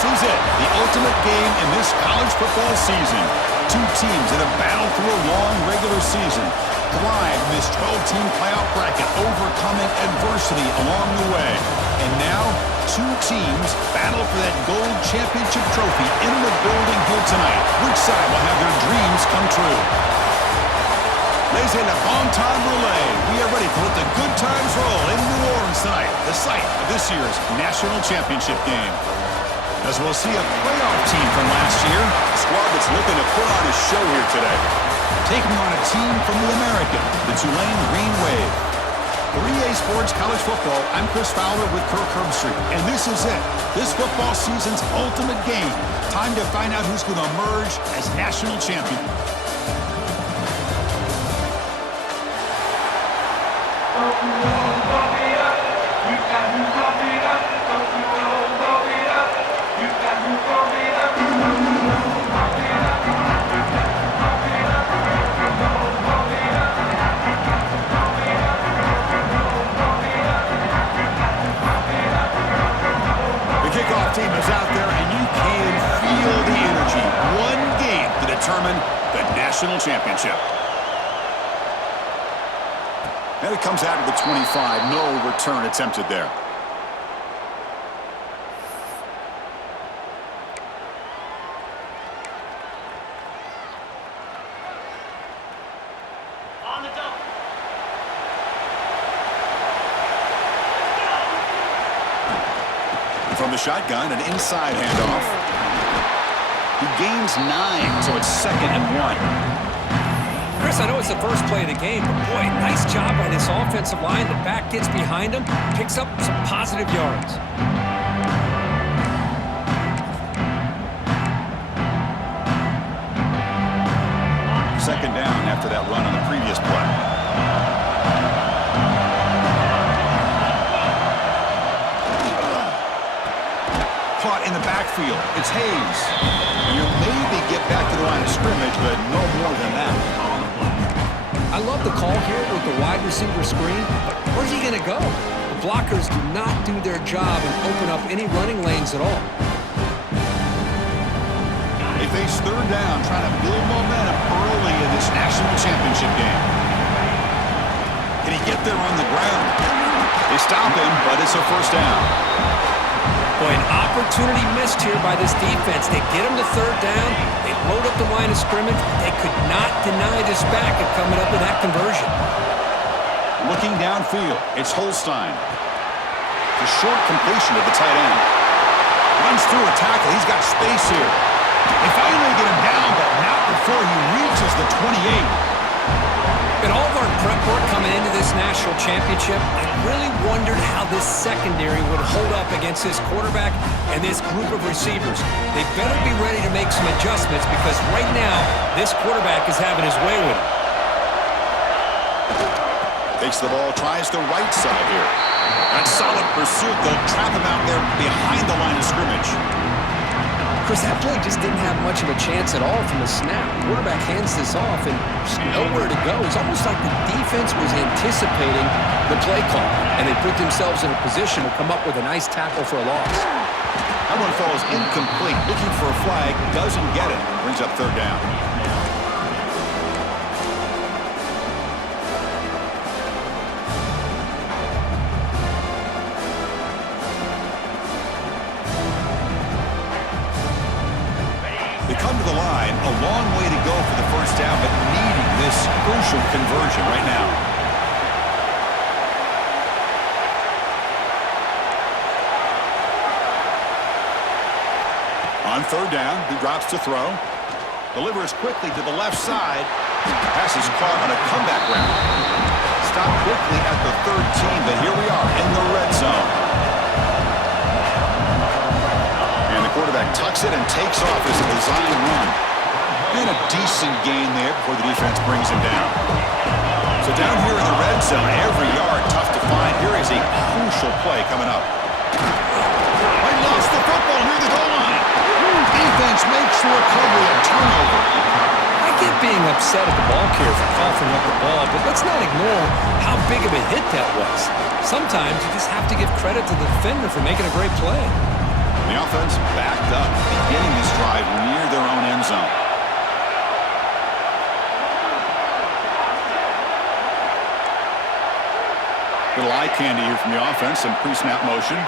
This is it, the ultimate game in this college football season. Two teams that have battled through a long regular season, thrived in this 12-team playoff bracket, overcoming adversity along the way. And now, two teams battle for that gold championship trophy in the building here tonight. Which side will have their dreams come true? Ladies and bon temps roulette. We are ready to let the good times roll in New Orleans tonight, the site of this year's national championship game. As we'll see a playoff team from last year, a squad that's looking to put on a show here today. Taking on a team from the American, the Tulane Green Wave. For EA Sports College Football, I'm Chris Fowler with Kirk Herbstreit, and this is it. This football season's ultimate game. Time to find out who's going to emerge as national champion. Team is out there, and you can feel the energy. One game to determine the national championship. And it comes out of the 25. No return attempted there. From the shotgun, an inside handoff. He gains 9, so it's 2nd and 1. Chris, I know it's the first play of the game, but boy, nice job by this offensive line. The back gets behind him, picks up some positive yards. 2nd down after that run on the previous play. Caught in the backfield. It's Hayes. And he'll maybe get back to the line of scrimmage, but no more than that. I love the call here with the wide receiver screen, but where's he going to go? The blockers do not do their job and open up any running lanes at all. They face 3rd down, trying to build momentum early in this national championship game. Can he get there on the ground? They stop him, but it's a 1st down. Boy, an opportunity missed here by this defense. They get him to 3rd down. They load up the line of scrimmage. They could not deny this back of coming up with that conversion. Looking downfield, it's Holstein. The short completion to the tight end. Runs through a tackle. He's got space here. They finally get him down, but not before he reaches the 28. In all of our prep work coming into this national championship, I really wondered how this secondary would hold up against this quarterback and this group of receivers. They better be ready to make some adjustments because right now, this quarterback is having his way with it. Takes the ball, tries the right side here. That solid pursuit. They'll trap him out there behind the line of scrimmage. Chris, that play just didn't have much of a chance at all from the snap. Quarterback hands this off and there's nowhere to go. It's almost like the defense was anticipating the play call, and they put themselves in a position to come up with a nice tackle for a loss. That one falls incomplete. Looking for a flag, doesn't get it. Brings up 3rd down. They come to the line, a long way to go for the 1st down, but needing this crucial conversion right now. On 3rd down, he drops to throw. Delivers quickly to the left side. Pass is caught on a comeback route. Stopped quickly at the 13, but here we are in the red zone. And the quarterback tucks it and takes off as a design run. And a decent gain there before the defense brings him down. So down here in the red zone, every yard tough to find. Here is a crucial play coming up. They lost the football near the goal line. Defense makes the recovery a turnover. I get being upset at the ball carrier for coughing up the ball, but let's not ignore how big of a hit that was. Sometimes you just have to give credit to the defender for making a great play. The offense backed up, beginning this drive near their own end zone. Little eye candy here from the offense, some pre-snap motion.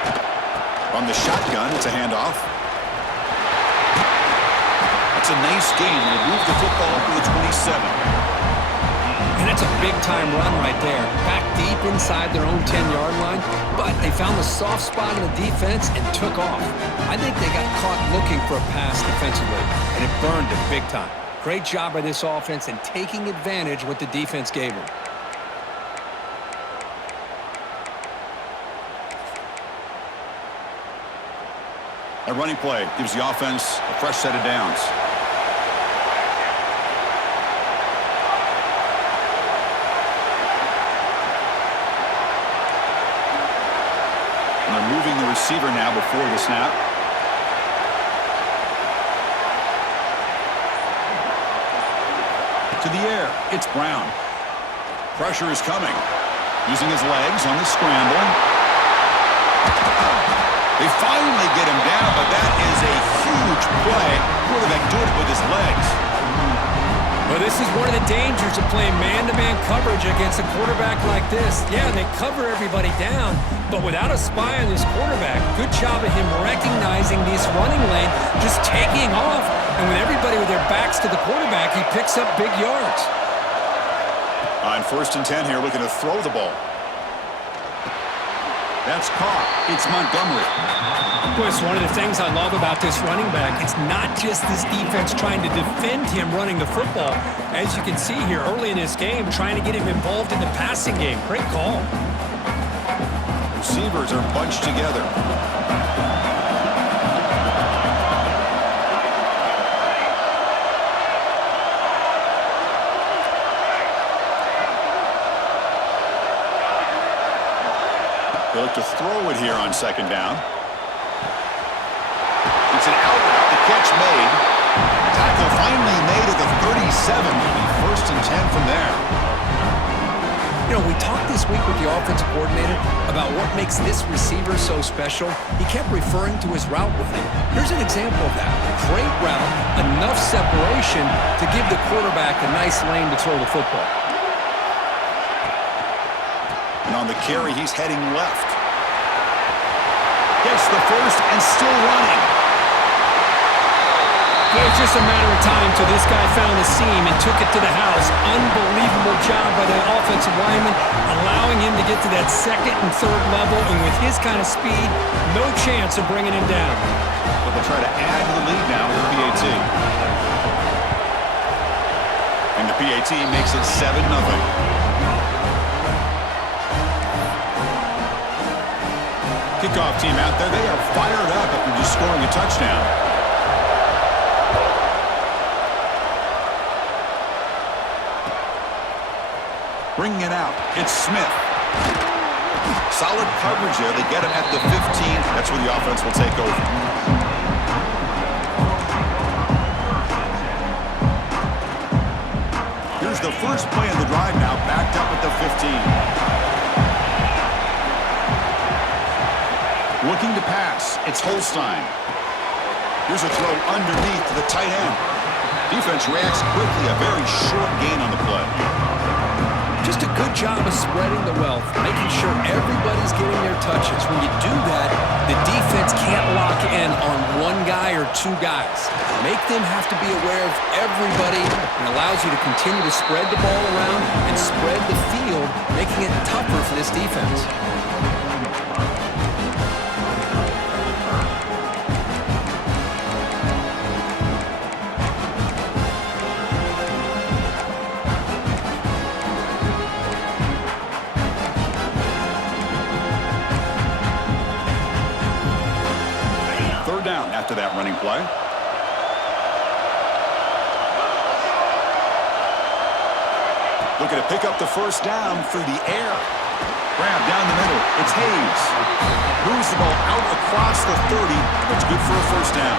From the shotgun, it's a handoff. It's a nice gain. They move the football up to the 27. And that's a big-time run right there. Back deep inside their own 10-yard line, but they found the soft spot in the defense and took off. I think they got caught looking for a pass defensively, and it burned them big time. Great job by this offense and taking advantage of what the defense gave them. A running play gives the offense a fresh set of downs. And they're moving the receiver now before the snap. To the air, it's Brown. Pressure is coming. Using his legs on the scramble. They finally get him down, but that is a huge play. Quarterback doing it with his legs. Well, this is one of the dangers of playing man-to-man coverage against a quarterback like this. Yeah, they cover everybody down, but without a spy on this quarterback, good job of him recognizing this running lane, just taking off. And with everybody with their backs to the quarterback, he picks up big yards. On 1st and 10 here, looking to throw the ball. That's caught. It's Montgomery. Boy, it's one of the things I love about this running back. It's not just this defense trying to defend him running the football. As you can see here early in this game, trying to get him involved in the passing game. Great call. Receivers are bunched together. They look to throw it here on 2nd down. It's an out route. The catch made. Tackle finally made at the 37. Maybe 1st and 10 from there. You know, we talked this week with the offensive coordinator about what makes this receiver so special. He kept referring to his route running. Here's an example of that. Great route, enough separation to give the quarterback a nice lane to throw the football. And on the carry, he's heading left. Gets the first and still running. Well, it's just a matter of time till this guy found a seam and took it to the house. Unbelievable job by the offensive lineman, allowing him to get to that 2nd and 3rd level. And with his kind of speed, no chance of bringing him down. But they'll try to add to the lead now with the PAT. And the PAT makes it 7-0. Kickoff team out there. They are fired up after just scoring a touchdown. Bringing it out. It's Smith. Solid coverage there. They get him at the 15. That's where the offense will take over. Here's the first play of the drive now, backed up at the 15. Looking to pass. It's Holstein. Here's a throw underneath to the tight end. Defense reacts quickly. A very short gain on the play. Just a good job of spreading the wealth, making sure everybody's getting their touches. When you do that, the defense can't lock in on one guy or two guys. Make them have to be aware of everybody and allows you to continue to spread the ball around and spread the field, making it tougher for this defense. After that running play. Looking to pick up the first down through the air. Grab down the middle. It's Hayes. Moves the ball out across the 30. That's good for a first down.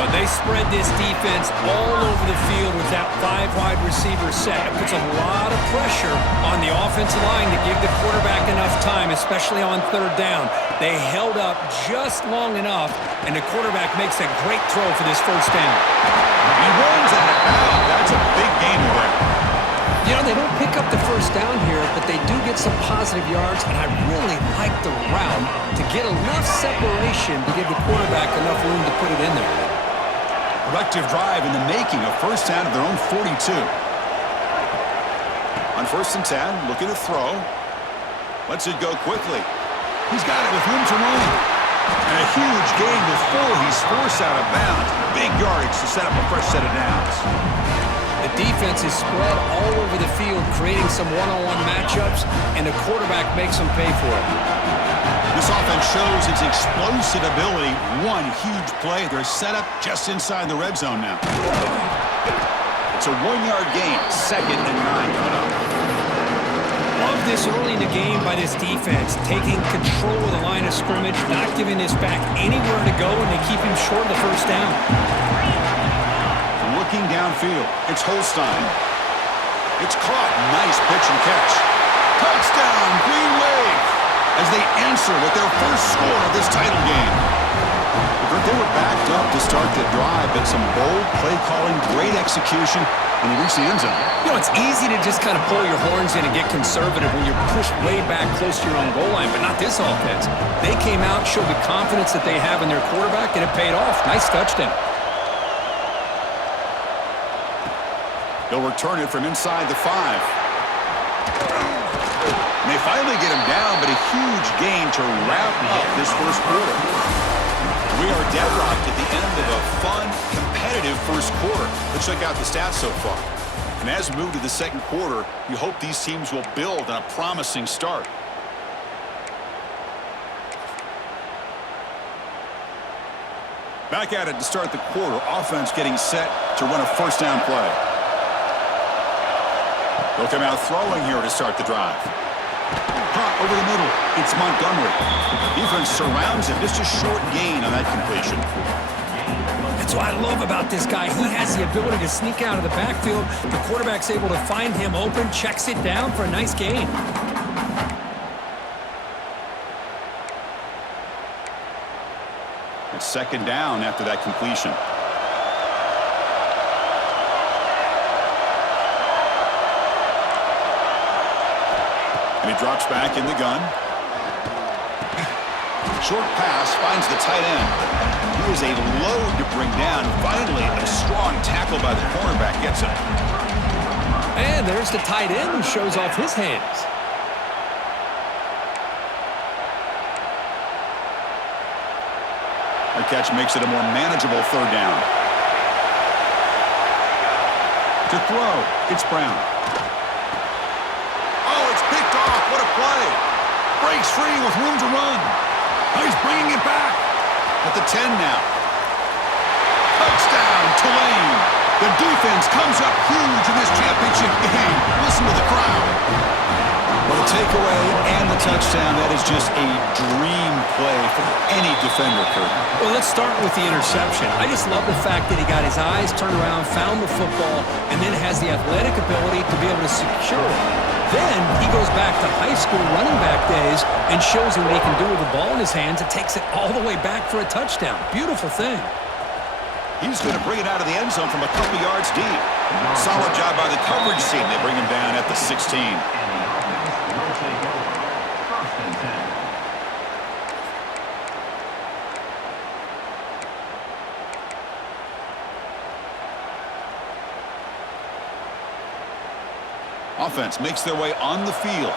Well, Well, they spread this defense all over the field with that 5 wide receiver set. It puts a lot of pressure on the offensive line to give the quarterback enough time, especially on third down. They held up just long enough, and the quarterback makes a great throw for this first down. He runs out of bounds. That's a big gain there. You know, they don't pick up the first down here, but they do get some positive yards, and I really like the route to get enough separation to give the quarterback enough room to put it in there. Productive drive in the making, a first down of their own 42. On 1st and 10, looking to throw. Lets it go quickly. He's got it with room to run. And a huge gain before he's forced out of bounds. Big yardage to set up a fresh set of downs. The defense is spread all over the field, creating some one-on-one matchups, and the quarterback makes them pay for it. This offense shows its explosive ability. One huge play. They're set up just inside the red zone now. It's a 1-yard gain. 2nd and 9 coming up. Love this early in the game by this defense, taking control of the line of scrimmage, not giving this back anywhere to go, and they keep him short of the first down. Looking downfield, it's Holstein. It's caught. Nice pitch and catch. Touchdown, Green Wave, as they answer with their first score of this title game. They were backed up to start the drive, but some bold play calling, great execution, and they reached the end zone. You know, it's easy to just kind of pull your horns in and get conservative when you're pushed way back close to your own goal line, but not this offense. They came out, showed the confidence that they have in their quarterback, and it paid off. Nice touchdown. They'll return it from inside the 5. And they finally get him down, but a huge gain to wrap up this first quarter. We are deadlocked at the end of a fun, competitive first quarter. Let's check out the stats so far. And as we move to the second quarter, you hope these teams will build on a promising start. Back at it to start the quarter. Offense getting set to run a first down play. They'll come out throwing here to start the drive. Caught over the middle. It's Montgomery. Defense surrounds him. Just a short gain on that completion. That's what I love about this guy. He has the ability to sneak out of the backfield. The quarterback's able to find him open, checks it down for a nice gain. It's 2nd down after that completion. And he drops back in the gun. Short pass finds the tight end. He is a load to bring down. Finally, a strong tackle by the cornerback gets him. And there's the tight end who shows off his hands. The catch makes it a more manageable 3rd down. To throw, it's Brown. Oh, it's picked off. What a play. Breaks free with room to run. Oh, he's bringing it back. At the 10 now. Touchdown, Tulane. The defense comes up huge in this championship game. Listen to the crowd. Well, the takeaway and the touchdown, that is just a dream play for any defender, Kurt. Well, let's start with the interception. I just love the fact that he got his eyes turned around, found the football, and then has the athletic ability to be able to secure it. Then he goes back to high school running back days and shows you what he can do with the ball in his hands and takes it all the way back for a touchdown. Beautiful thing. He's going to bring it out of the end zone from a couple yards deep. Solid job by the coverage team. They bring him down at the 16. Offense makes their way on the field.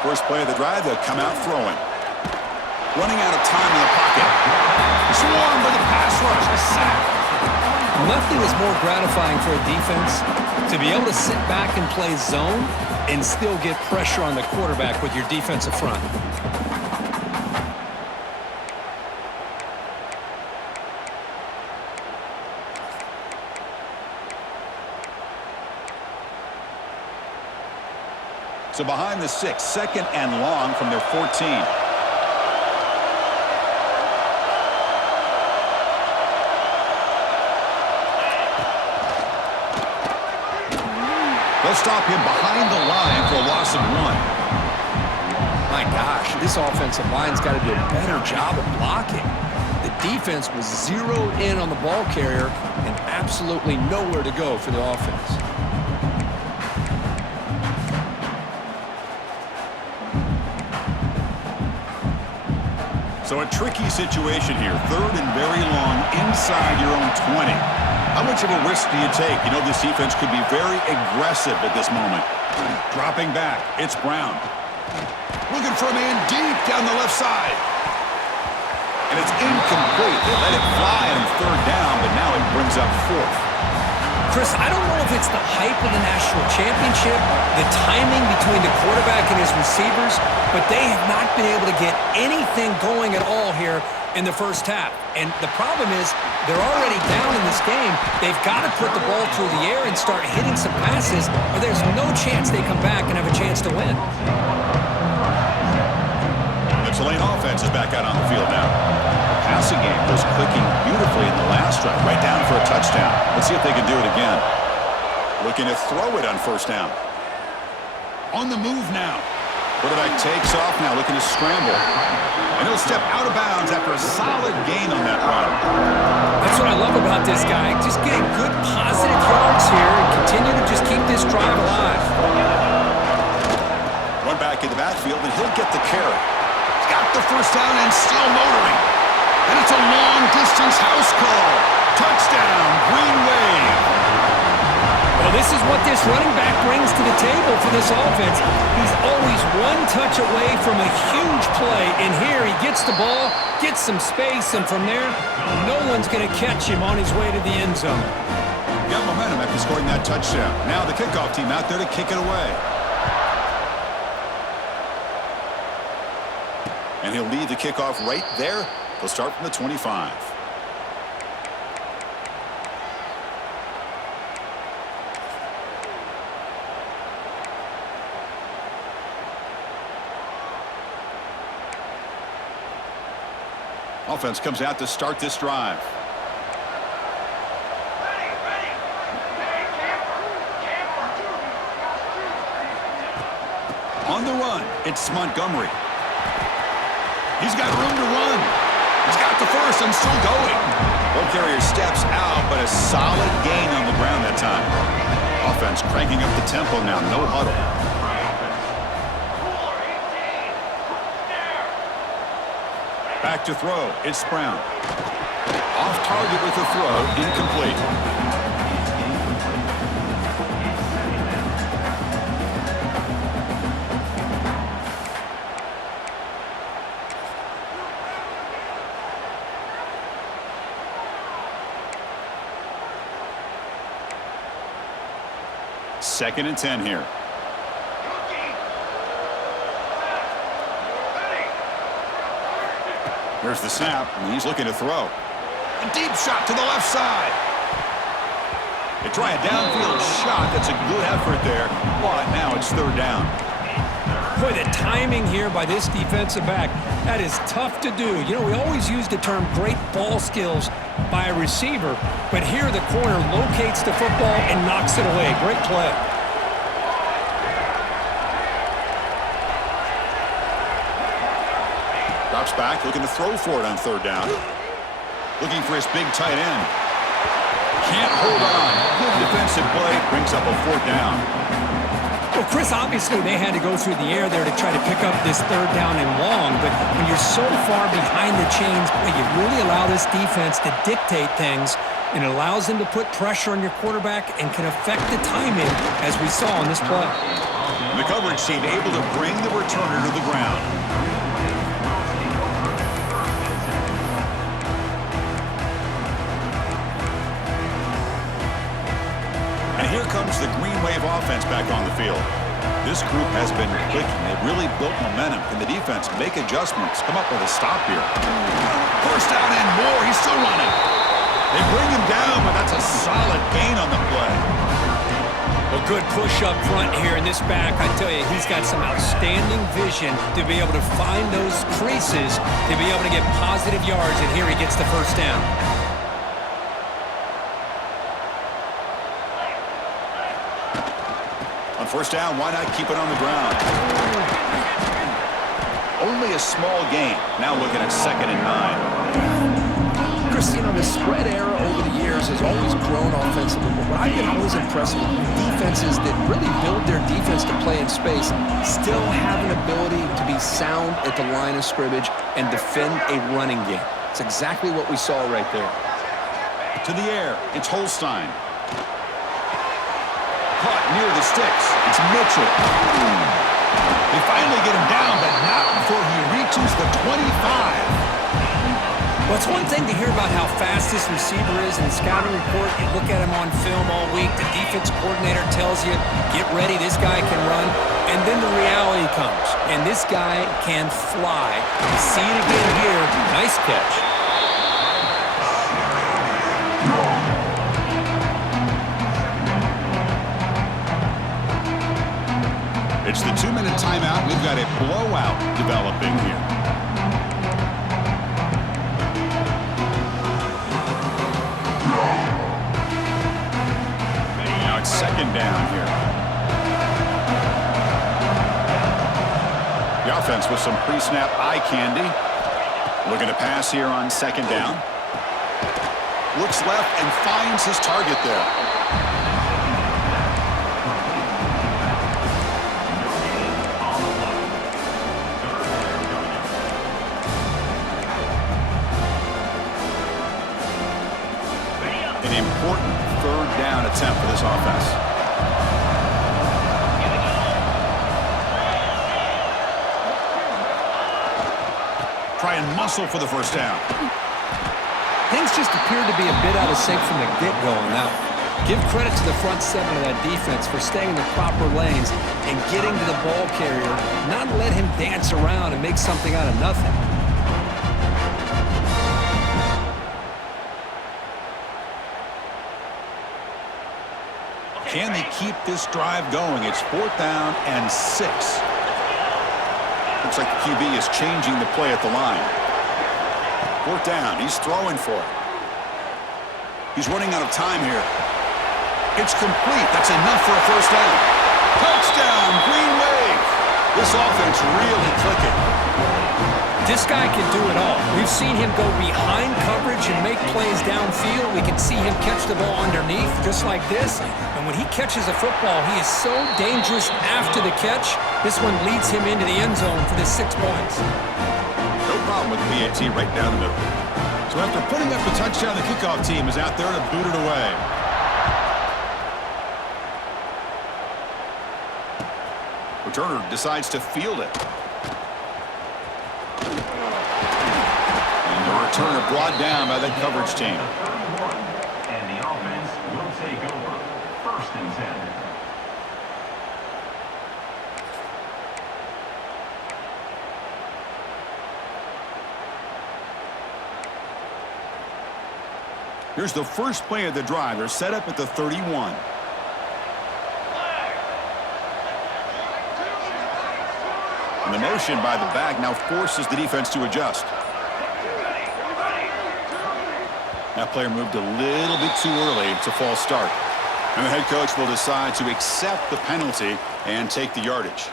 First play of the drive, they'll come out throwing. Running out of time in the pocket. Swarmed by the pass rush. A sack. Nothing is more gratifying for a defense to be able to sit back and play zone and still get pressure on the quarterback with your defensive front. So behind the 6, second and long from their 14. They'll stop him behind the line for a loss of 1. My gosh, this offensive line's got to do a better job of blocking. The defense was zeroed in on the ball carrier and absolutely nowhere to go for the offense. So a tricky situation here. Third and very long inside your own 20. How much of a risk do you take? You know this defense could be very aggressive at this moment. Dropping back, it's Brown. Looking for a man deep down the left side. And it's incomplete. They let it fly on third down, but now it brings up fourth. Chris, I don't know if it's the hype of the national championship, the timing between the quarterback and his receivers, but they have not been able to get anything going at all here in the first half. And the problem is they're already down in this game. They've got to put the ball through the air and start hitting some passes, or there's no chance they come back and have a chance to win. The Tulane offense is back out on the field now. The passing game was clicking beautifully in the last drive, right down for a touchdown. Let's see if they can do it again. Looking to throw it on first down. On the move now. Quarterback takes off now, looking to scramble. And he'll step out of bounds after a solid gain on that run. That's what I love about this guy. Just getting good positive yards here and continue to just keep this drive alive. Run back in the backfield, and he'll get the carry. He's got the first down and still motoring. And it's a long-distance house call. Touchdown, Green Wave. Well, this is what this running back brings to the table for this offense. He's always one touch away from a huge play. And here he gets the ball, gets some space, and from there, no one's going to catch him on his way to the end zone. Got momentum after scoring that touchdown. Now the kickoff team out there to kick it away. And he'll lead the kickoff right there. They'll start from the 25. Offense comes out to start this drive. On the run, it's Montgomery. He's got room to run. He's got the first and still going. Ball carrier steps out, but a solid gain on the ground that time. Offense cranking up the tempo now, no huddle. Back to throw, it's Brown. Off target with the throw, incomplete. Second and 10 here. Here's the snap, and he's looking to throw. A deep shot to the left side. They try a downfield shot. That's a good effort there, but now it's third down. Boy, the timing here by this defensive back, that is tough to do. You know, we always use the term great ball skills by a receiver, but here the corner locates the football and knocks it away. Great play. Drops back, looking to throw for it on third down. Looking for his big tight end. Can't hold on. Good defensive play, brings up a fourth down. Well, Chris, obviously they had to go through the air there to try to pick up this third down and long, but when you're so far behind the chains, you really allow this defense to dictate things, and it allows them to put pressure on your quarterback and can affect the timing, as we saw on this play. The coverage team able to bring the returner to the ground. And here comes the Green Wave offense back on the field. This group has been clicking. They've really built momentum. Can the defense make adjustments? Come up with a stop here. First down and more. He's still running. They bring him down, but that's a solid gain on the play. A good push up front here in this back. I tell you, he's got some outstanding vision to be able to find those creases, to be able to get positive yards, and here he gets the first down. On first down, why not keep it on the ground? Only a small gain. Now looking at 2nd and 9. Chris, you know, the spread era over the years has always grown offensively, but what I've been always impressed with defenses that really build their defense to play in space still have an ability to be sound at the line of scrimmage and defend a running game. It's exactly what we saw right there. To the air, it's Holstein. Caught near the sticks. It's Mitchell. They finally get him down, but not before he reaches the 25. Well, it's one thing to hear about how fast this receiver is in the scouting report. You look at him on film all week. The defense coordinator tells you, get ready, this guy can run. And then the reality comes, and this guy can fly. You see it again here. Nice catch. It's the 2-minute timeout. We've got a blowout developing here. Now it's 2nd down here. The offense with some pre-snap eye candy. Looking to pass here on 2nd down. Looks left and finds his target there. An important 3rd down attempt for this offense. Try and muscle for the first down. Things just appeared to be a bit out of sync from the get-go on that one. Give credit to the front 7 of that defense for staying in the proper lanes and getting to the ball carrier, not let him dance around and make something out of nothing. Can they keep this drive going? It's 4th down and 6. Looks like the QB is changing the play at the line. 4th down. He's throwing for it. He's running out of time here. It's complete. That's enough for a first down. Touchdown, Green Wave. This offense really clicking. This guy can do it all. We've seen him go behind coverage and make plays downfield. We can see him catch the ball underneath just like this. And when he catches a football, he is so dangerous after the catch. This one leads him into the end zone for the 6 points. No problem with the PAT right down the middle. So after putting up the touchdown, the kickoff team is out there to boot it away. Returner decides to field it. And the returner brought down by that coverage team. And the offense will take over. 1st and 10. Here's the first play of the drive. They're set up at the 31. And the motion by the back now forces the defense to adjust. That player moved a little bit too early. It's a false start. And the head coach will decide to accept the penalty and take the yardage.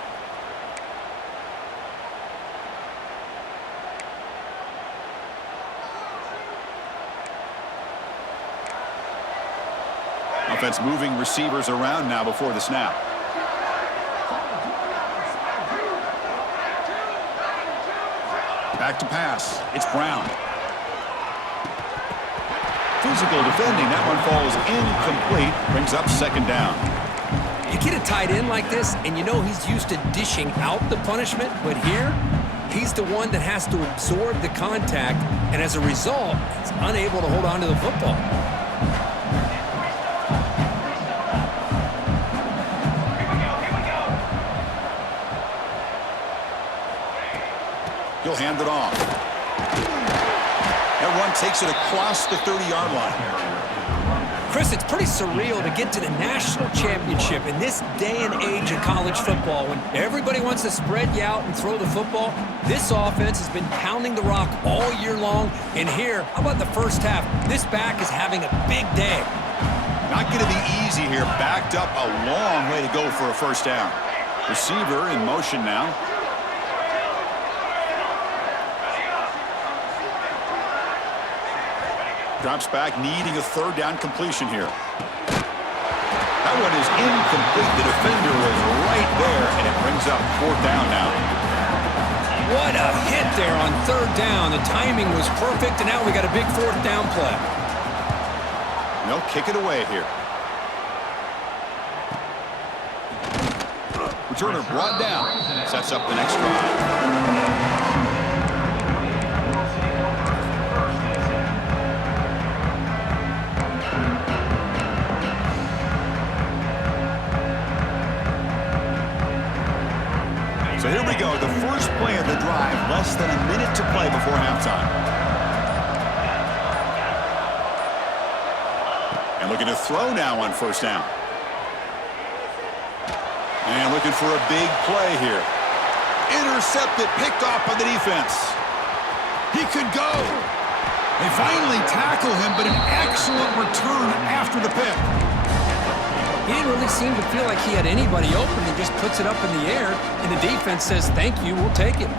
Offense moving receivers around now before the snap. Back to pass. It's Brown. Physical defending. That one falls incomplete. Brings up 2nd down. You get a tight end like this, and you know he's used to dishing out the punishment, but here, he's the one that has to absorb the contact, and as a result, he's unable to hold on to the football. He'll hand it off. That run takes it across the 30-yard line. Chris, it's pretty surreal to get to the national championship in this day and age of college football when everybody wants to spread you out and throw the football. This offense has been pounding the rock all year long. And here, how about the first half? This back is having a big day. Not going to be easy here. Backed up a long way to go for a first down. Receiver in motion now. Drops back, needing a third down completion here. That one is incomplete. The defender was right there, and it brings up fourth down now. What a hit there on third down. The timing was perfect, and now we got a big fourth down play. They'll kick it away here. Returner brought down. Sets up the next drive. So here we go, the first play of the drive, less than a minute to play before halftime. And looking to throw now on first down. And looking for a big play here. Intercepted, picked off by the defense. He could go. They finally tackle him, but an excellent return after the pick. He didn't really seem to feel like he had anybody open. He just puts it up in the air, and the defense says, thank you, we'll take it.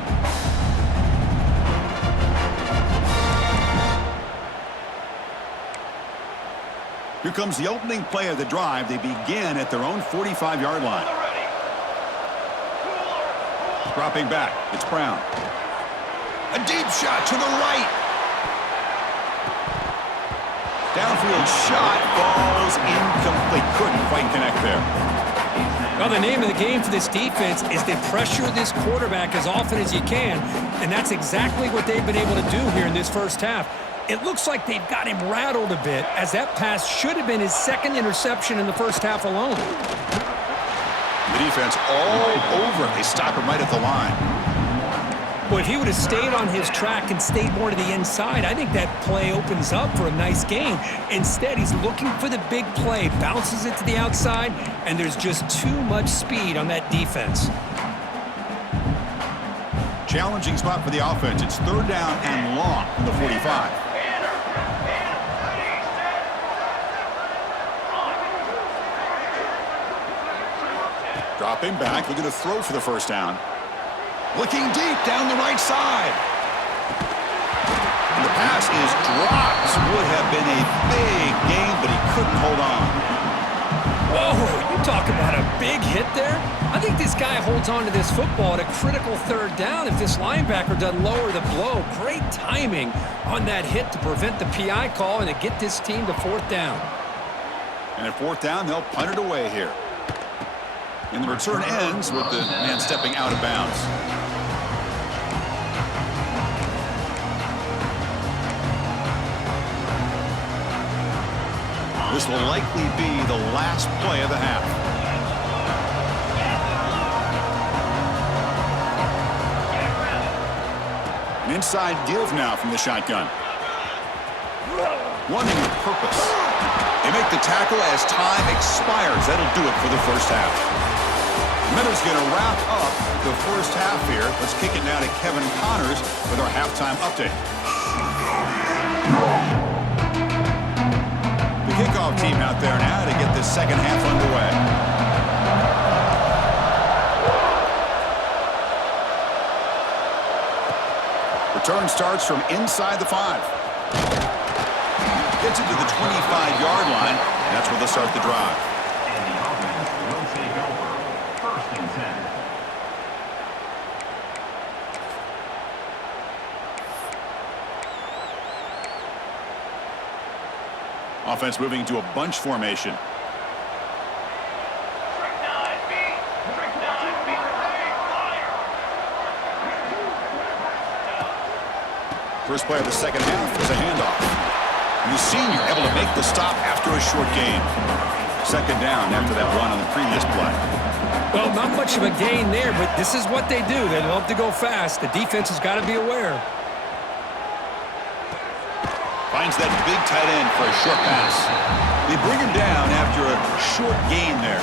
Here comes the opening play of the drive. They begin at their own 45-yard line. Dropping back, it's Brown. A deep shot to the right. Downfield shot falls incomplete. Couldn't quite connect there. Well, the name of the game for this defense is to pressure this quarterback as often as you can, and that's exactly what they've been able to do here in this first half. It looks like they've got him rattled a bit, as that pass should have been his second interception in the first half alone. The defense all over it. They stop him right at the line. Well, if he would have stayed on his track and stayed more to the inside, I think that play opens up for a nice gain. Instead, he's looking for the big play, bounces it to the outside, and there's just too much speed on that defense. Challenging spot for the offense. It's third down and long from the 45. Dropping back, looking to throw for the first down. Looking deep down the right side. And the pass is dropped. Would have been a big gain, but he couldn't hold on. Whoa, you talk about a big hit there. I think this guy holds on to this football at a critical third down if this linebacker doesn't lower the blow. Great timing on that hit to prevent the PI call and to get this team to fourth down. And at fourth down, they'll punt it away here. And the return ends with the man stepping out of bounds. This will likely be the last play of the half. An inside give now from the shotgun. Running with purpose. They make the tackle as time expires. That'll do it for the first half. Minutes going to wrap up the first half here. Let's kick it now to Kevin Connors with our halftime update. The kickoff team out there now to get this second half underway. Return starts from inside the 5. Gets it to the 25-yard line, and that's where they'll start the drive. And the offense will take over. First and 10. Offense moving to a bunch formation. First play of the second half is a handoff. And the senior able to make the stop after a short gain. Second down after that run on the previous play. Well, not much of a gain there, but this is what they do. They love to go fast. The defense has got to be aware. Finds that big tight end for a short pass. They bring him down after a short gain there.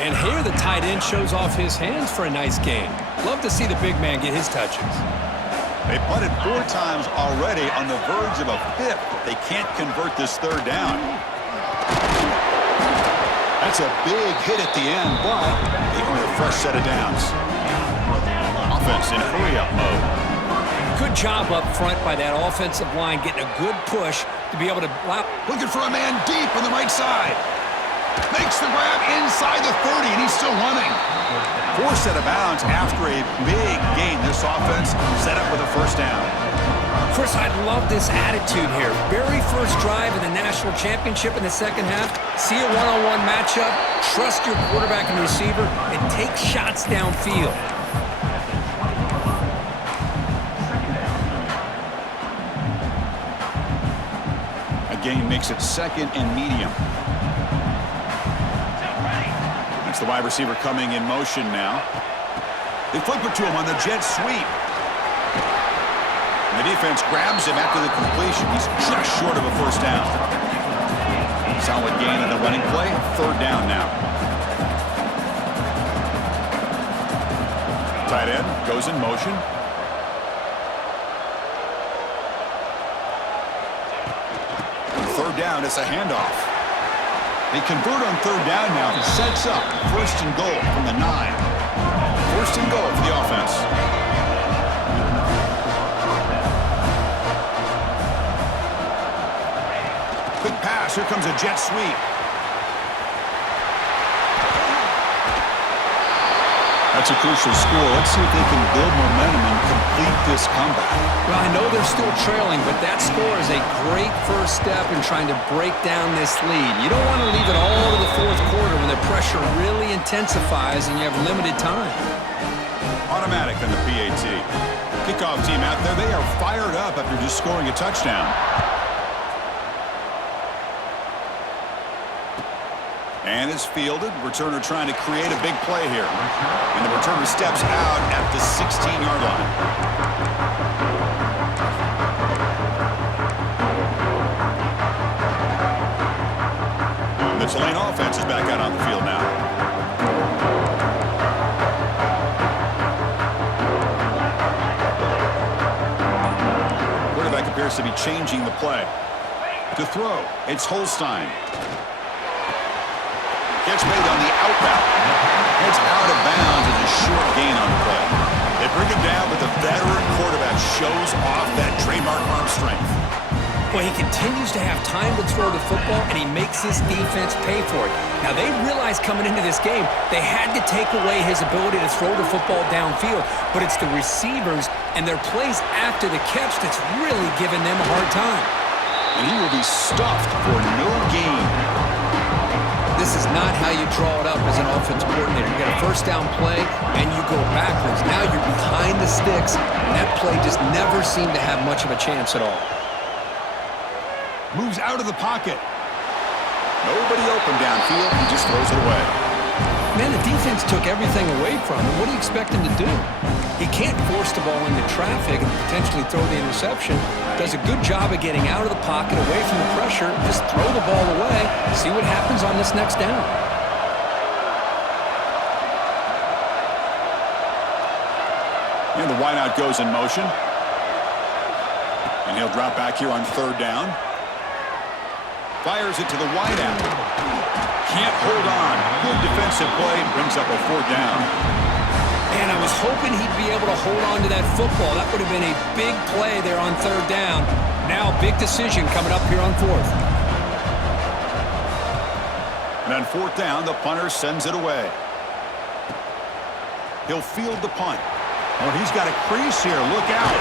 And here the tight end shows off his hands for a nice gain. Love to see the big man get his touches. They punted 4 times already, on the verge of a 5th. They can't convert this 3rd down. That's a big hit at the end, but they earn a fresh set of downs. Offense in hurry-up mode. Good job up front by that offensive line, getting a good push to be able to... Looking for a man deep on the right side. Makes the grab inside the 30, and he's still running. 4 set of bounds after a big gain. This offense set up with a 1st down. Chris, I love this attitude here. Very first drive in the national championship in the second half. See a one-on-one matchup, trust your quarterback and receiver, and take shots downfield. A gain makes it 2nd and medium. That's the wide receiver coming in motion now. They flip it to him on the jet sweep. And the defense grabs him after the completion. He's just short of a 1st down. Solid gain on the running play. 3rd down now. Tight end goes in motion. On 3rd down, it's a handoff. They convert on 3rd down now. It sets up 1st and goal from the 9. 1st and goal for the offense. Quick pass. Here comes a jet sweep. That's a crucial score. Let's see if they can build momentum and complete this comeback. Well, I know they're still trailing, but that score is a great first step in trying to break down this lead. You don't want to leave it all to the 4th quarter when the pressure really intensifies and you have limited time. Automatic on the PAT. Kickoff team out there, they are fired up after just scoring a touchdown. And it's fielded. Returner trying to create a big play here. And the returner steps out at the 16-yard line. The Tulane offense is back out on the field now. Quarterback appears to be changing the play. To throw, it's Holstein. Gets made on the outbound. It's out of bounds as a short gain on the play. They bring him down, but the veteran quarterback shows off that trademark arm strength. Well, he continues to have time to throw the football, and he makes his defense pay for it. Now, they realized coming into this game they had to take away his ability to throw the football downfield, but it's the receivers and their plays after the catch that's really giving them a hard time. And he will be stuffed for no gain. This is not how you draw it up as an offense coordinator. You get a 1st down play, and you go backwards. Now you're behind the sticks, and that play just never seemed to have much of a chance at all. Moves out of the pocket. Nobody open downfield. He just throws it away. Man, the defense took everything away from him. What do you expect him to do? He can't force the ball into traffic and potentially throw the interception. Does a good job of getting out of the pocket, away from the pressure. Just throw the ball away. See what happens on this next down. And the wideout goes in motion. And he'll drop back here on 3rd down. Fires it to the wideout. Can't hold on. Good defensive play. Brings up a 4th down. And I was hoping he'd be able to hold on to that football. That would have been a big play there on 3rd down. Now big decision coming up here on 4th. And on 4th down, the punter sends it away. He'll field the punt. Oh, he's got a crease here. Look out.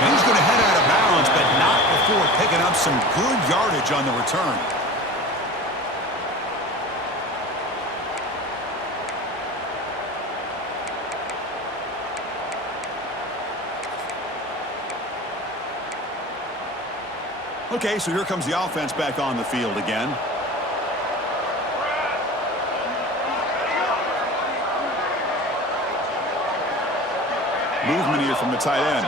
And he's going to head out of bounds, but not before picking up some good yardage on the return. Okay, so here comes the offense back on the field again. Movement here from the tight end.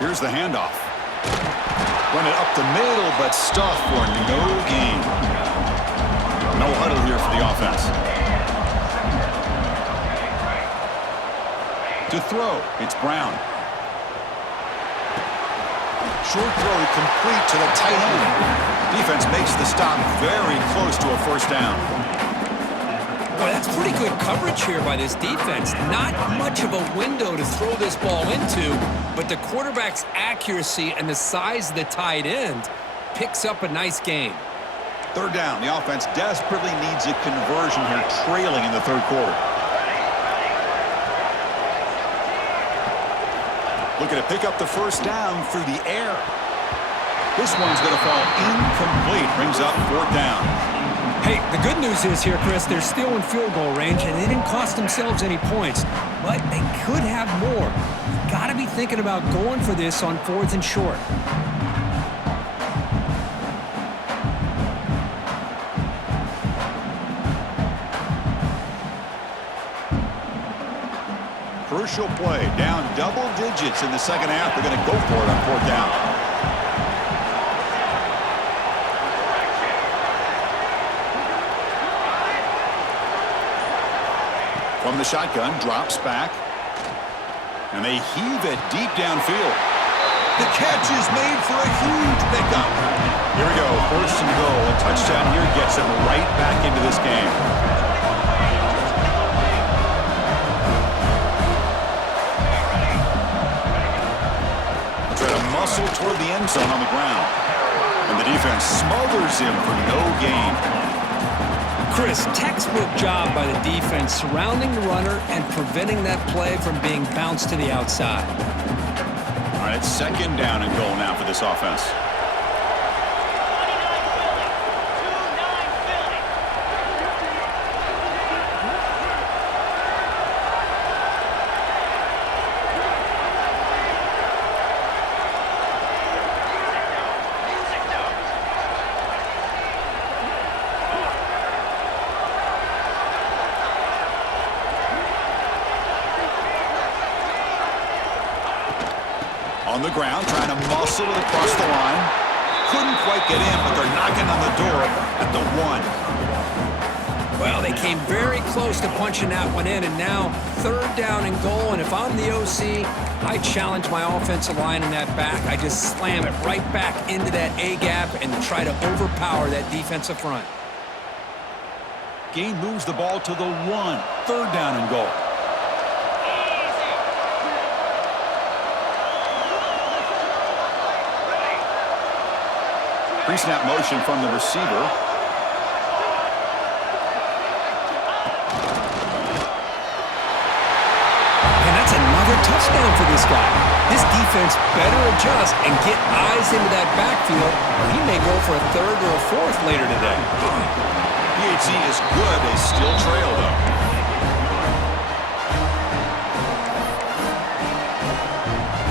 Here's the handoff. Run it up the middle, but stuffed for no gain. No huddle here for the offense. To throw, it's Brown. Short throw complete to the tight end. Defense makes the stop very close to a first down. Boy, that's pretty good coverage here by this defense. Not much of a window to throw this ball into, but the quarterback's accuracy and the size of the tight end picks up a nice gain. Third down. The offense desperately needs a conversion here, trailing in the third quarter. Looking to pick up the first down through the air. This one's going to fall incomplete. Brings up fourth down. Hey, the good news is here, Chris, they're still in field goal range, and they didn't cost themselves any points, but they could have more. You got to be thinking about going for this on fourth and short. Crucial play, down double digits in the second half. They're going to go for it on fourth down. From the shotgun, drops back. And they heave it deep downfield. The catch is made for a huge pickup. Here we go, first and goal. A touchdown here gets them right back into this game. Muscle toward the end zone on the ground. And the defense smothers him for no gain. Chris, textbook job by the defense surrounding the runner and preventing that play from being bounced to the outside. All right, it's second down and goal now for this offense. On the ground, trying to muscle it across the line. Couldn't quite get in, but they're knocking on the door at the 1. Well, they came very close to punching that one in, and now third down and goal. And if I'm the OC, I challenge my offensive line in that back. I just slam it right back into that A-gap and try to overpower that defensive front. Gain moves the ball to the 1. Third down and goal. Pre-snap motion from the receiver. And that's another touchdown for this guy. This defense better adjust and get eyes into that backfield, or he may go for a third or a fourth later today. PHC is good. They still trail, though.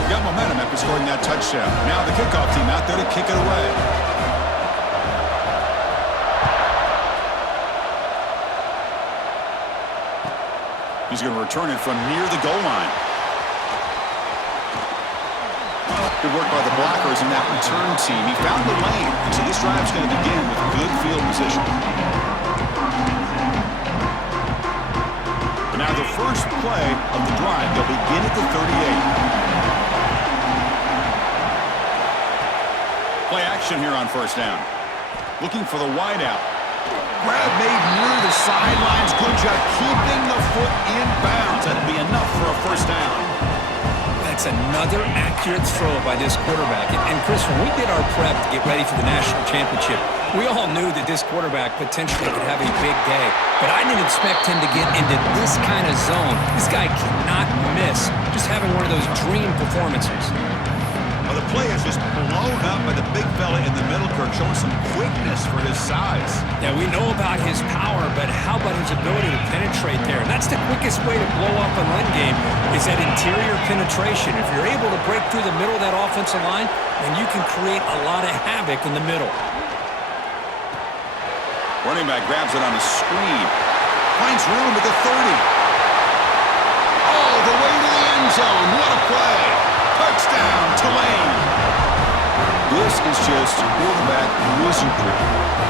Got momentum after scoring that touchdown. Now the kickoff team out there to kick it away. He's going to return it from near the goal line. Good work by the blockers in that return team. He found the lane, and so this drive's going to begin with good field position. But now the first play of the drive, they'll begin at the 38. Play action here on first down. Looking for the wideout. Grab made near the sidelines. Good job keeping the foot in bounds. That'll be enough for a first down. That's another accurate throw by this quarterback. And Chris, when we did our prep to get ready for the national championship, we all knew that this quarterback potentially could have a big day. But I didn't expect him to get into this kind of zone. This guy cannot miss. Just having one of those dream performances. Well, the play is just blown up by the big fella in the middle, Kirk, showing some quickness for his size. Yeah, we know about his power, but how about his ability to penetrate there? And that's the quickest way to blow up a run game is that interior penetration. If you're able to break through the middle of that offensive line, then you can create a lot of havoc in the middle. Running back grabs it on a screen. Finds room at the 30. All the way to the end zone. What a play. Touchdown, Tulane. just quarterback wizardry.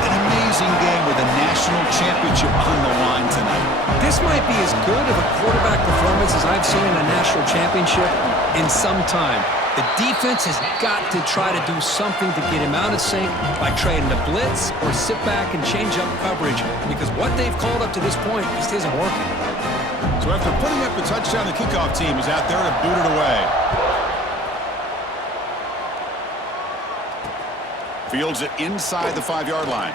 An amazing game with a national championship on the line tonight. This might be as good of a quarterback performance as I've seen in a national championship in some time. The defense has got to try to do something to get him out of sync by trading the blitz or sit back and change up coverage, because what they've called up to this point just isn't working. So after putting up the touchdown, the kickoff team is out there to boot it away. Fields it inside the 5-yard line.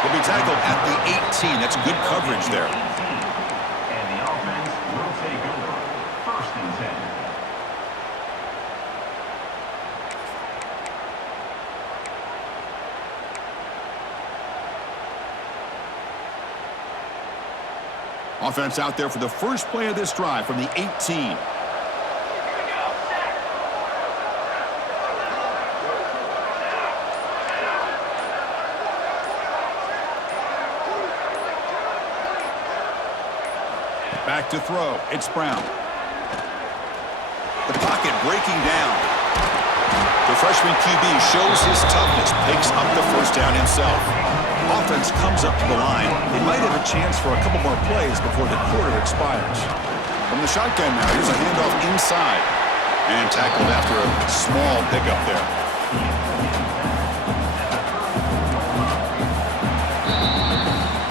He'll be tackled at the 18. That's good coverage there. And the offense will take over. First and 10. Offense out there for the first play of this drive from the 18. Back to throw. It's Brown. The pocket breaking down. The freshman QB shows his toughness, picks up the first down himself. Offense comes up to the line. They might have a chance for a couple more plays before the quarter expires. From the shotgun now, here's a handoff inside. And tackled after a small pickup there.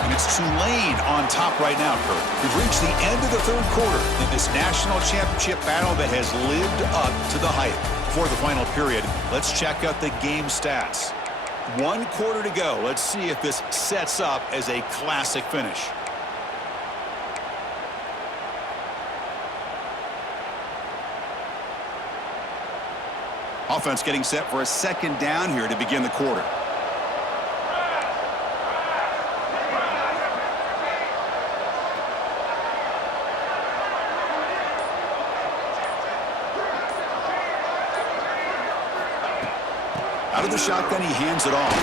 And it's Tulane on top right now, Kurt. We've reached the end of the third quarter in this national championship battle that has lived up to the hype. Before the final period, let's check out the game stats. 1 quarter to go. Let's see if this sets up as a classic finish. Offense getting set for a second down here to begin the quarter. Out of the shotgun, he hands it off.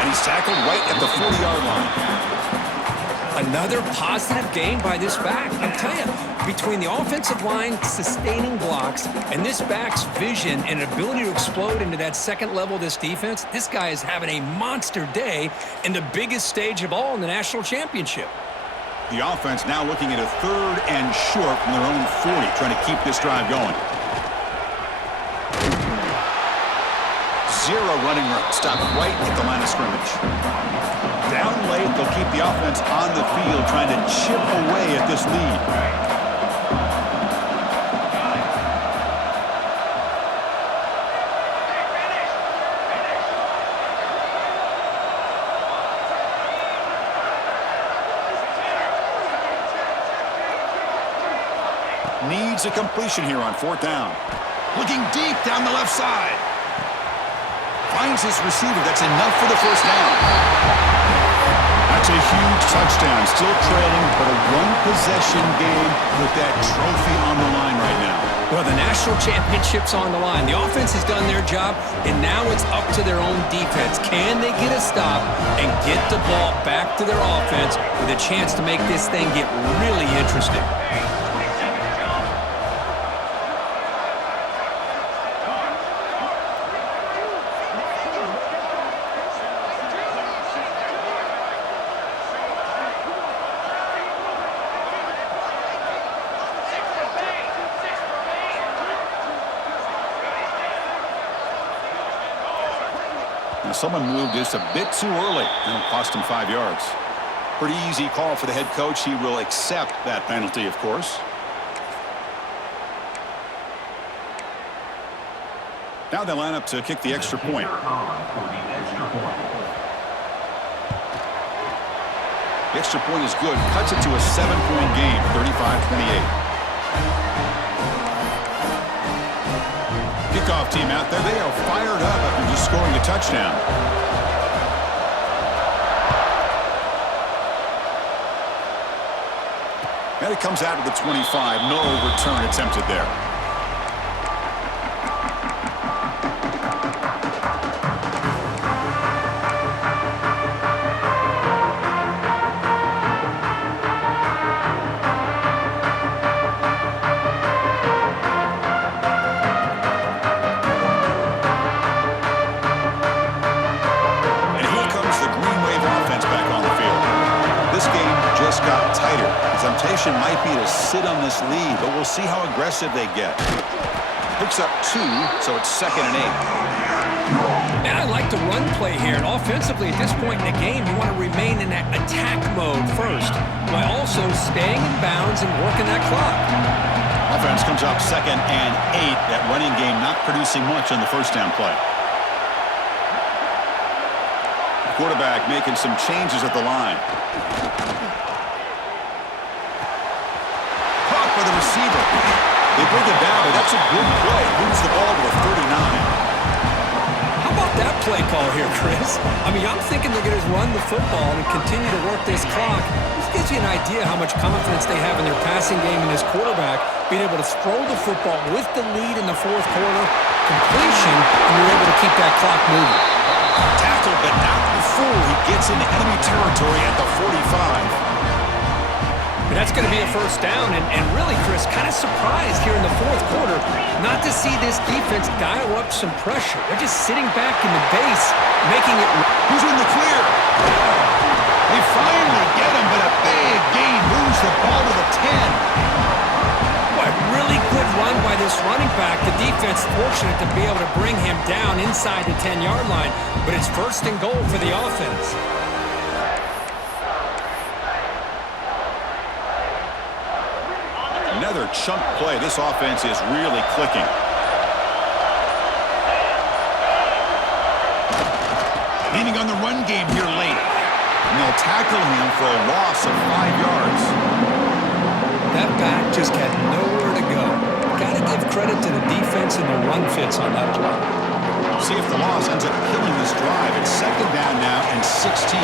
And he's tackled right at the 40-yard line. Another positive game by this back. I'll tell you, between the offensive line sustaining blocks and this back's vision and ability to explode into that second level of this defense, this guy is having a monster day in the biggest stage of all in the national championship. The offense now looking at a 3rd and short from their own 40, trying to keep this drive going. 0 running room. Stopped right at the line of scrimmage. Down late, they'll keep the offense on the field, trying to chip away at this lead. Needs a completion here on 4th down. Looking deep down the left side. Finds his receiver. That's enough for the first down. That's a huge touchdown. Still trailing, but a 1-possession game with that trophy on the line right now. Well, the national championship's on the line. The offense has done their job, and now it's up to their own defense. Can they get a stop and get the ball back to their offense with a chance to make this thing get really interesting? Someone moved just a bit too early, and it cost him 5 yards. Pretty easy call for the head coach. He will accept that penalty, of course. Now they line up to kick the extra point. The extra point is good. Cuts it to a 7-point game, 35-28. Kickoff team out there. They are fired up after just scoring a touchdown. And it comes out of the 25. No return attempted there. temptation might be to sit on this lead, but we'll see how aggressive they get. Picks up 2, so it's 2nd and 8. And I like the run play here. And offensively, at this point in the game, you want to remain in that attack mode first, while also staying in bounds and working that clock. Offense comes up 2nd and 8. That running game not producing much on the first down play. Quarterback making some changes at the line. Caught by the receiver. They bring it down, but that's a good play. Moves the ball to the 39. How about that play call here, Chris? I mean, I'm thinking they're going to run the football and continue to work this clock. This gives you an idea how much confidence they have in their passing game and this quarterback being able to throw the football with the lead in the fourth quarter, completion, and you're able to keep that clock moving. Tackled, but not before he gets into enemy territory at the 45. And that's going to be a first down, and really, Chris, kind of surprised here in the fourth quarter not to see this defense dial up some pressure. They're just sitting back in the base, making it. Who's in the clear? They finally get him, but a big gain moves the ball to the 10. Boy, really good run by this running back. The defense fortunate to be able to bring him down inside the 10-yard line, but it's 1st and goal for the offense. Another chunk play. This offense is really clicking. Leaning on the run game here late. And they'll tackle him for a loss of 5 yards. That back just had nowhere to go. Got to give credit to the defense and the run fits on that play. See if the loss ends up killing this drive. It's 2nd down now and 16.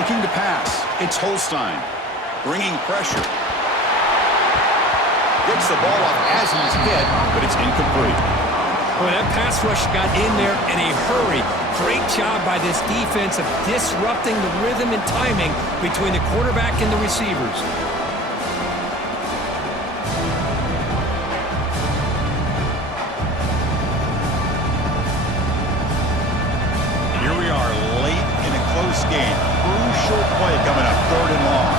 Looking to pass. It's Holstein. Bringing pressure. Gets the ball off as he's hit, but it's incomplete. Boy, that pass rush got in there in a hurry. Great job by this defense of disrupting the rhythm and timing between the quarterback and the receivers. Here we are late in a close game. Crucial play coming up, 3rd and long.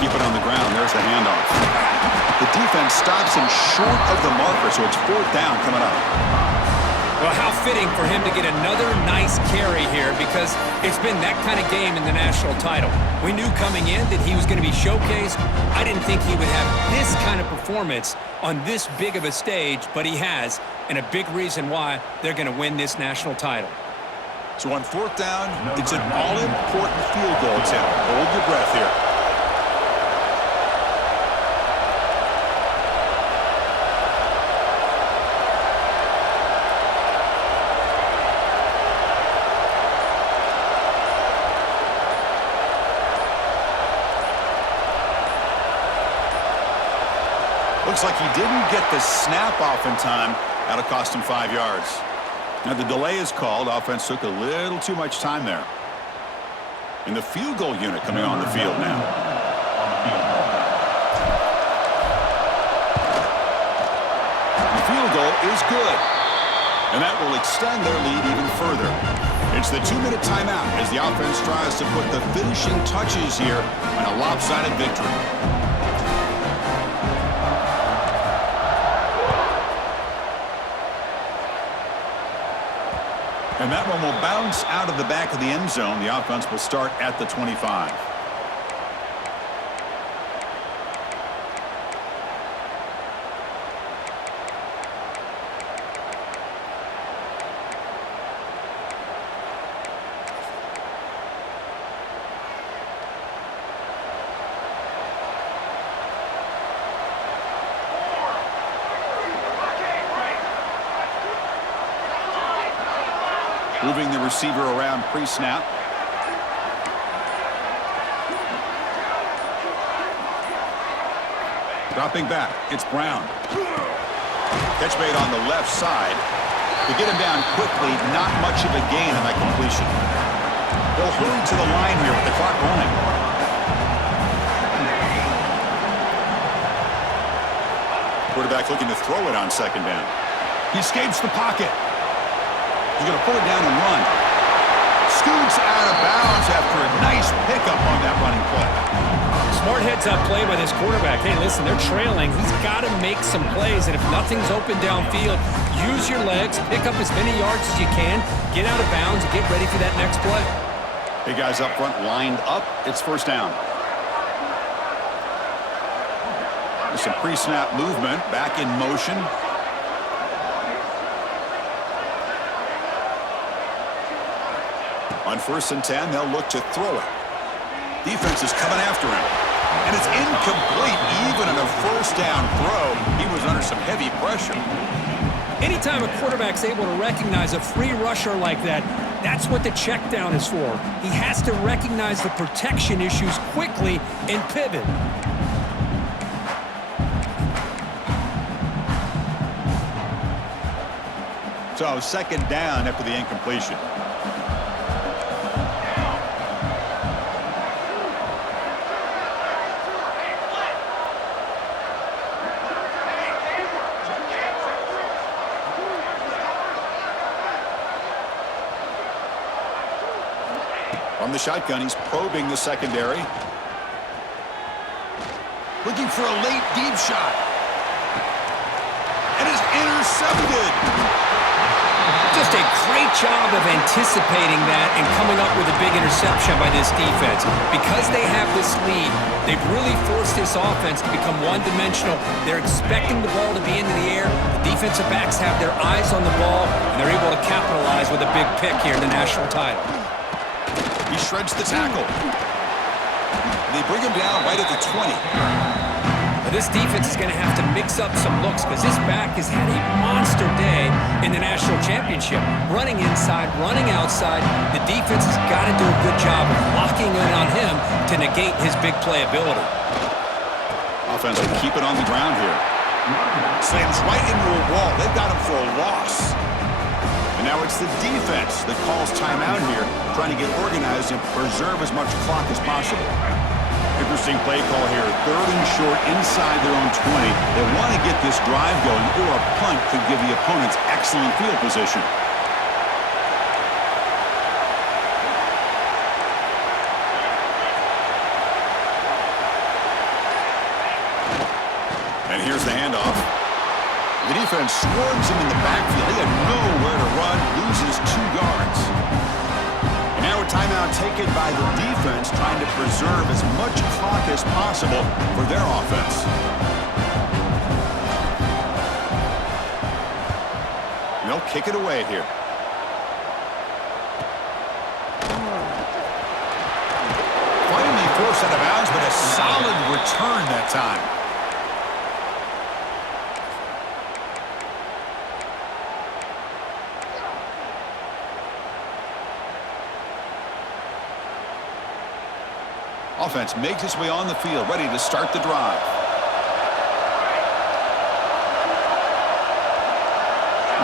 Keep it on the ground. There's the handoff. The defense stops him short of the marker, so it's 4th down coming up. Well, how fitting for him to get another nice carry here, because it's been that kind of game in the national title. We knew coming in that he was going to be showcased. I didn't think he would have this kind of performance on this big of a stage, but he has, and a big reason why they're going to win this national title. So on 4th down, it's an all-important field goal attempt. Hold your breath here. Looks like he didn't get the snap off in time. That'll cost him 5 yards. Now the delay is called. Offense took a little too much time there. And the field goal unit coming on the field now. The field goal is good. And that will extend their lead even further. It's the 2-minute timeout as the offense tries to put the finishing touches here on a lopsided victory. And that one will bounce out of the back of the end zone. The offense will start at the 25. Moving the receiver around pre-snap. Dropping back, it's Brown. Catch made on the left side. To get him down quickly, not much of a gain on that completion. They'll hurry to the line here with the clock running. Quarterback looking to throw it on 2nd down. He escapes the pocket. He's going to pull it down and run. scoots out of bounds after a nice pickup on that running play. Smart heads-up play by this quarterback. Hey, listen, they're trailing. He's got to make some plays, and if nothing's open downfield, use your legs, pick up as many yards as you can, get out of bounds, and get ready for that next play. Hey, guys up front lined up. It's first down. There's some pre-snap movement, back in motion. On 1st and 10, they'll look to throw it. Defense is coming after him. And it's incomplete. Even in a first down throw, he was under some heavy pressure. Anytime a quarterback's able to recognize a free rusher like that, that's what the check down is for. He has to recognize the protection issues quickly and pivot. So second down after the incompletion. From the shotgun, he's probing the secondary. Looking for a late deep shot. And it's intercepted. Just a great job of anticipating that and coming up with a big interception by this defense. Because they have this lead, they've really forced this offense to become one-dimensional. They're expecting the ball to be into the air. The defensive backs have their eyes on the ball, and they're able to capitalize with a big pick here in the national title. He shreds the tackle. And they bring him down right at the 20. Now this defense is going to have to mix up some looks because this back has had a monster day in the national championship. Running inside, running outside. The defense has got to do a good job of locking in on him to negate his big play ability. Offense will keep it on the ground here. Slams right into a wall. They've got him for a loss. And now it's the defense that calls timeout here, trying to get organized and preserve as much clock as possible. Interesting play call here. 3rd and short inside their own 20. They want to get this drive going, or a punt could give the opponents excellent field position. And here's the handoff. The defense swarms him in the backfield. He had nowhere to run, loses 2 yards. And now a timeout taken by the defense, trying to preserve as much clock as possible for their offense. They'll kick it away here. Finally forced out of bounds, but a solid return that time. Offense makes its way on the field, ready to start the drive.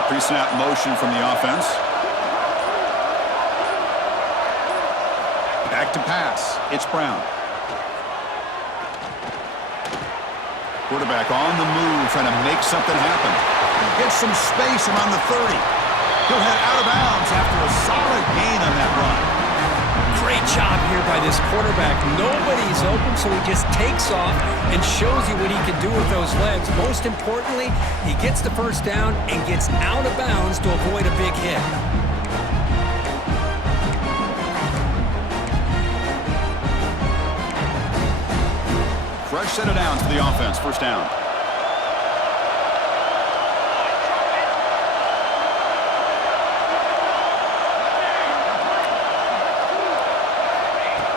Pre-snap motion from the offense. Back to pass. It's Brown. Quarterback on the move, trying to make something happen. Gets some space around the 30. He'll head out of bounds after a solid gain on that run. Great job here by this quarterback. Nobody's open, so he just takes off and shows you what he can do with those legs. Most importantly, he gets the first down and gets out of bounds to avoid a big hit. Fresh set of downs for the offense. First down.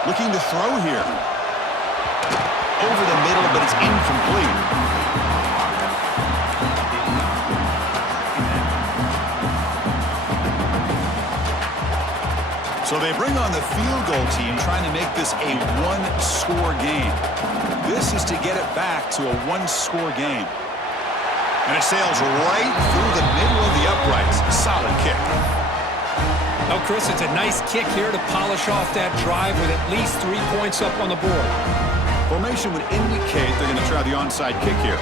Looking to throw here. Over the middle, but it's incomplete. So they bring on the field goal team, trying to make this a one-score game. This is to get it back to a one-score game. And it sails right through the middle of the uprights. Solid kick. Oh, Chris, it's a nice kick here to polish off that drive with at least 3 points up on the board. Formation would indicate they're going to try the onside kick here.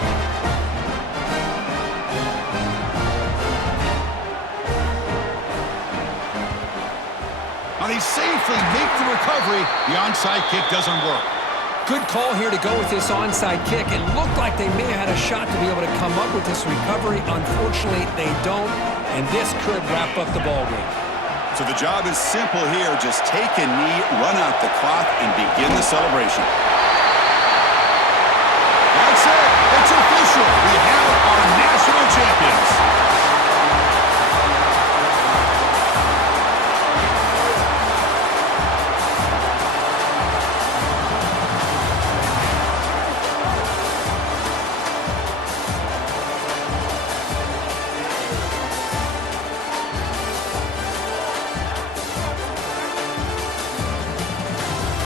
While they safely make the recovery, the onside kick doesn't work. Good call here to go with this onside kick. It looked like they may have had a shot to be able to come up with this recovery. Unfortunately, they don't, and this could wrap up the ballgame. So the job is simple here. Just take a knee, run out the clock, and begin the celebration.